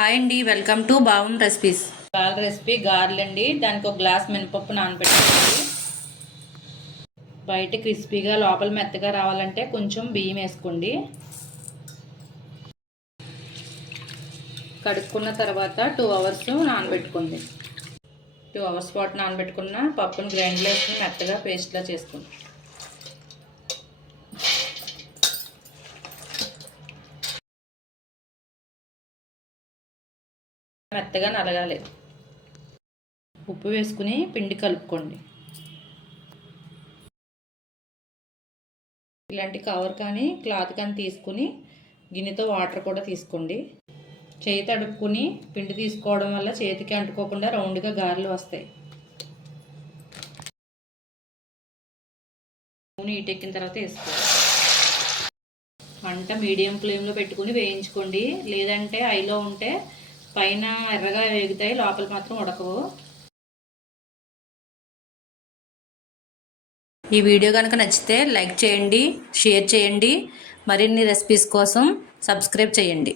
Hi అండి, welcome to బావం recipes. Recipe గారెలు అండి. దానికి ఒక గ్లాస్ మినపప్పు నానబెట్టుకోండి. బయట క్రిస్పీగా లోపల మెత్తగా రావాలంటే కొంచెం బియ్యం వేసుకోండి. కడుక్కున్న తర్వాత 2 అవర్స్ నానబెట్టుకోండి. 2 అవర్స్ పాటు నానబెట్టుకున్న పప్పును గ్రైండ్లో వేసుకుని మెత్తగా పేస్ట్లా చేసుకోండి. మెత్తగా నలగాలి. ఉప్పు వేసుకుని పిండి కలుపుకోండి. ఇలాంటి కవర్ కానీ క్లాత్ కానీ తీసుకుని గిన్నెతో వాటర్ కూడా తీసుకోండి. చేయి తడుపుకుని పిండి తీసుకోవడం వల్ల చేతికి అంటుకోకుండా రౌండ్గా గారెలు వస్తాయి. నూనె ఈటెక్కిన తర్వాత వేసుకోండి. మంట మీడియం ఫ్లేమ్లో పెట్టుకుని వేయించుకోండి. లేదంటే హైలో ఉంటే పైన ఎర్రగా వేగుతాయి, లోపల మాత్రం ఉడకవు. ఈ వీడియో కనుక నచ్చితే లైక్ చేయండి, షేర్ చేయండి. మరిన్ని రెసిపీస్ కోసం సబ్స్క్రైబ్ చేయండి.